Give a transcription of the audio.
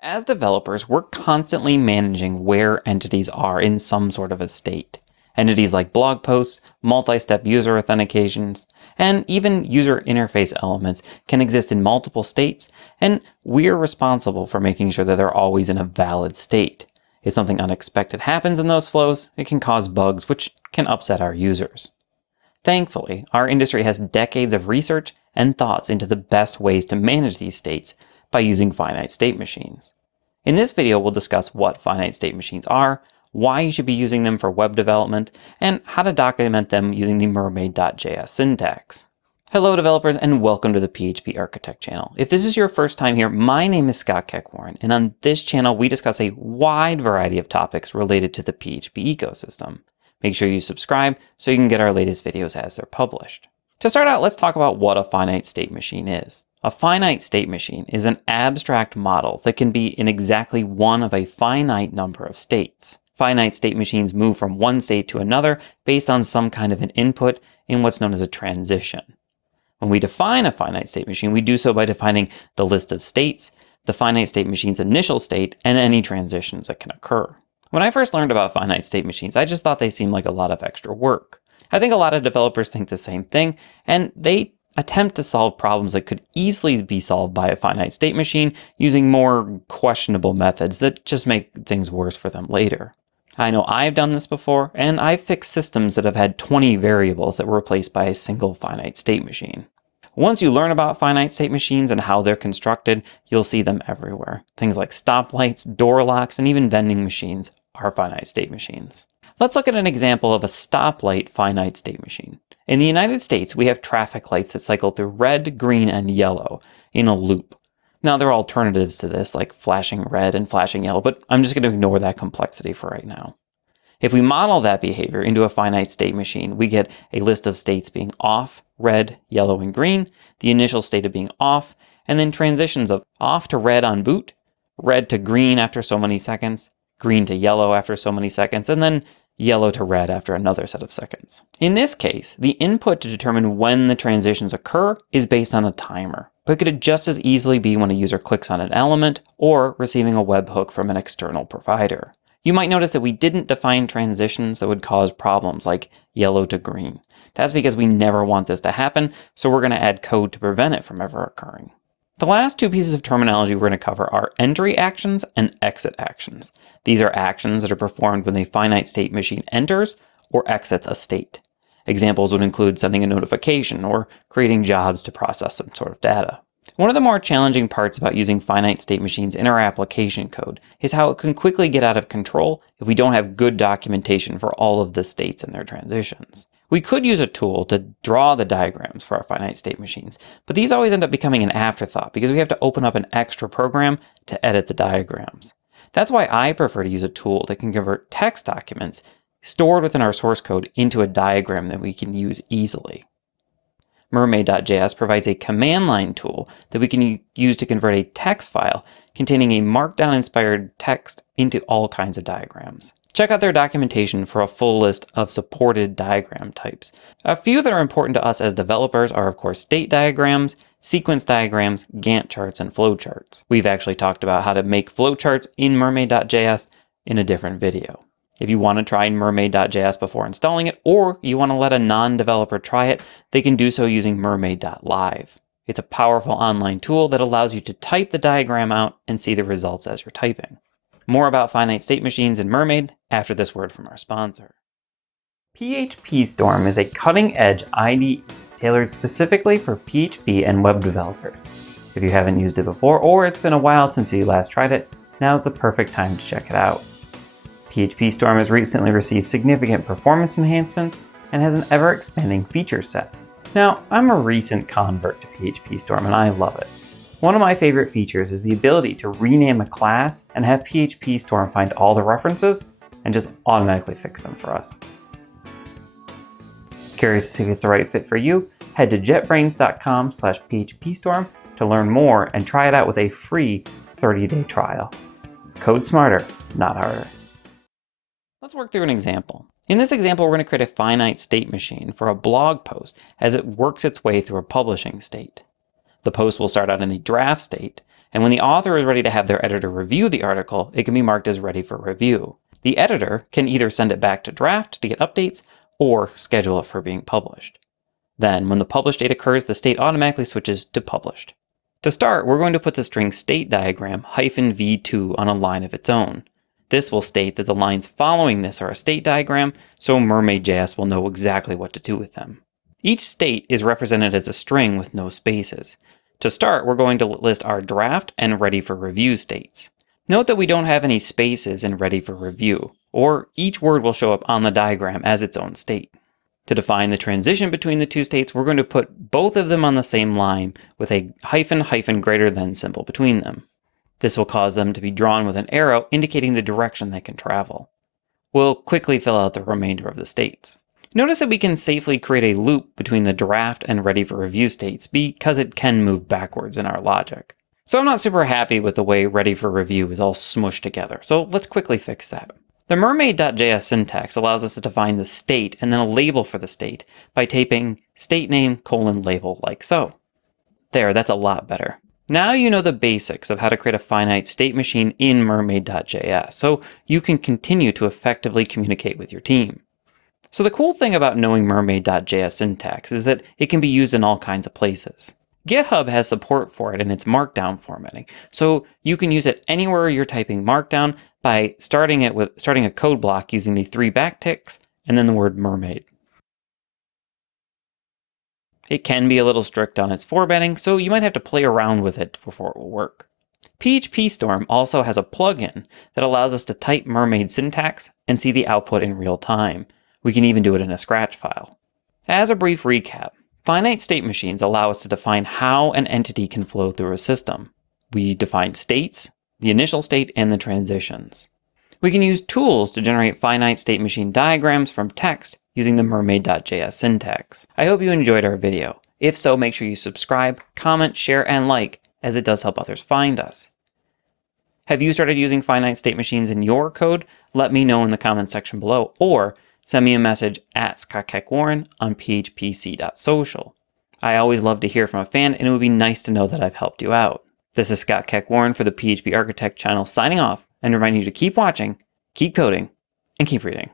As developers, we're constantly managing where entities are in some sort of a state. Entities like blog posts, multi-step user authentications, and even user interface elements can exist in multiple states, and we're responsible for making sure that they're always in a valid state. If something unexpected happens in those flows, it can cause bugs which can upset our users. Thankfully, our industry has decades of research and thoughts into the best ways to manage these states by using finite state machines. In this video, we'll discuss what finite state machines are, why you should be using them for web development, and how to document them using the Mermaid.js syntax. Hello developers, and welcome to the PHP Architect channel. If this is your first time here, my name is Scott Keckwarren, and on this channel we discuss a wide variety of topics related to the PHP ecosystem. Make sure you subscribe so you can get our latest videos as they're published. To start out, let's talk about what a finite state machine is. A finite state machine is an abstract model that can be in exactly one of a finite number of states. Finite state machines move from one state to another based on some kind of an input in what's known as a transition. When we define a finite state machine, we do so by defining the list of states, the finite state machine's initial state, and any transitions that can occur. When I first learned about finite state machines, I just thought they seemed like a lot of extra work. I think a lot of developers think the same thing, and they attempt to solve problems that could easily be solved by a finite state machine using more questionable methods that just make things worse for them later. I know I've done this before, and I've fixed systems that have had 20 variables that were replaced by a single finite state machine. Once you learn about finite state machines and how they're constructed, you'll see them everywhere. Things like stoplights, door locks, and even vending machines are finite state machines. Let's look at an example of a stoplight finite state machine. In the United States, we have traffic lights that cycle through red, green, and yellow in a loop. Now, there are alternatives to this, like flashing red and flashing yellow, but I'm just going to ignore that complexity for right now. If we model that behavior into a finite state machine, we get a list of states being off, red, yellow, and green, the initial state of being off, and then transitions of off to red on boot, red to green after so many seconds, green to yellow after so many seconds, and then yellow to red after another set of seconds. In this case, the input to determine when the transitions occur is based on a timer, but could just as easily be when a user clicks on an element or receiving a webhook from an external provider. You might notice that we didn't define transitions that would cause problems like yellow to green. That's because we never want this to happen, so we're going to add code to prevent it from ever occurring. The last two pieces of terminology we're going to cover are entry actions and exit actions. These are actions that are performed when a finite state machine enters or exits a state. Examples would include sending a notification or creating jobs to process some sort of data. One of the more challenging parts about using finite state machines in our application code is how it can quickly get out of control if we don't have good documentation for all of the states and their transitions. We could use a tool to draw the diagrams for our finite state machines, but these always end up becoming an afterthought because we have to open up an extra program to edit the diagrams. That's why I prefer to use a tool that can convert text documents stored within our source code into a diagram that we can use easily. Mermaid.js provides a command line tool that we can use to convert a text file containing a markdown-inspired text into all kinds of diagrams. Check out their documentation for a full list of supported diagram types. A few that are important to us as developers are, of course, state diagrams, sequence diagrams, Gantt charts, and flowcharts. We've actually talked about how to make flowcharts in Mermaid.js in a different video. If you want to try Mermaid.js before installing it, or you want to let a non-developer try it, they can do so using Mermaid.live. It's a powerful online tool that allows you to type the diagram out and see the results as you're typing. More about finite state machines in Mermaid after this word from our sponsor. PhpStorm is a cutting-edge IDE tailored specifically for PHP and web developers. If you haven't used it before, or it's been a while since you last tried it, now's the perfect time to check it out. PhpStorm has recently received significant performance enhancements and has an ever-expanding feature set. Now, I'm a recent convert to PhpStorm and I love it. One of my favorite features is the ability to rename a class and have PhpStorm find all the references and just automatically fix them for us. Curious to see if it's the right fit for you? Head to jetbrains.com/phpstorm to learn more and try it out with a free 30-day trial. Code smarter, not harder. Let's work through an example. In this example, we're going to create a finite state machine for a blog post as it works its way through a publishing state. The post will start out in the draft state, and when the author is ready to have their editor review the article, it can be marked as ready for review. The editor can either send it back to draft to get updates, or schedule it for being published. Then, when the publish date occurs, the state automatically switches to published. To start, we're going to put the string state diagram -v2 on a line of its own. This will state that the lines following this are a state diagram, so Mermaid.js will know exactly what to do with them. Each state is represented as a string with no spaces. To start, we're going to list our draft and ready for review states. Note that we don't have any spaces in ready for review, or each word will show up on the diagram as its own state. To define the transition between the two states, we're going to put both of them on the same line with a hyphen greater than symbol between them. This will cause them to be drawn with an arrow indicating the direction they can travel. We'll quickly fill out the remainder of the states. Notice that we can safely create a loop between the draft and ready for review states because it can move backwards in our logic. So I'm not super happy with the way ready for review is all smushed together, so let's quickly fix that. The Mermaid.js syntax allows us to define the state and then a label for the state by typing state name : label like so. There, that's a lot better. Now you know the basics of how to create a finite state machine in Mermaid.js, so you can continue to effectively communicate with your team. So the cool thing about knowing Mermaid.js syntax is that it can be used in all kinds of places. GitHub has support for it in its Markdown formatting, so you can use it anywhere you're typing Markdown by starting a code block using the 3 backticks and then the word mermaid. It can be a little strict on its formatting, so you might have to play around with it before it will work. PhpStorm also has a plugin that allows us to type mermaid syntax and see the output in real time. We can even do it in a Scratch file. As a brief recap, finite state machines allow us to define how an entity can flow through a system. We define states, the initial state, and the transitions. We can use tools to generate finite state machine diagrams from text using the Mermaid.js syntax. I hope you enjoyed our video. If so, make sure you subscribe, comment, share, and like, as it does help others find us. Have you started using finite state machines in your code? Let me know in the comments section below, or send me a message at ScottKeckWarren on phpc.social. I always love to hear from a fan, and it would be nice to know that I've helped you out. This is Scott Keck-Warren for the PHP Architect channel signing off, and reminding you to keep watching, keep coding, and keep reading.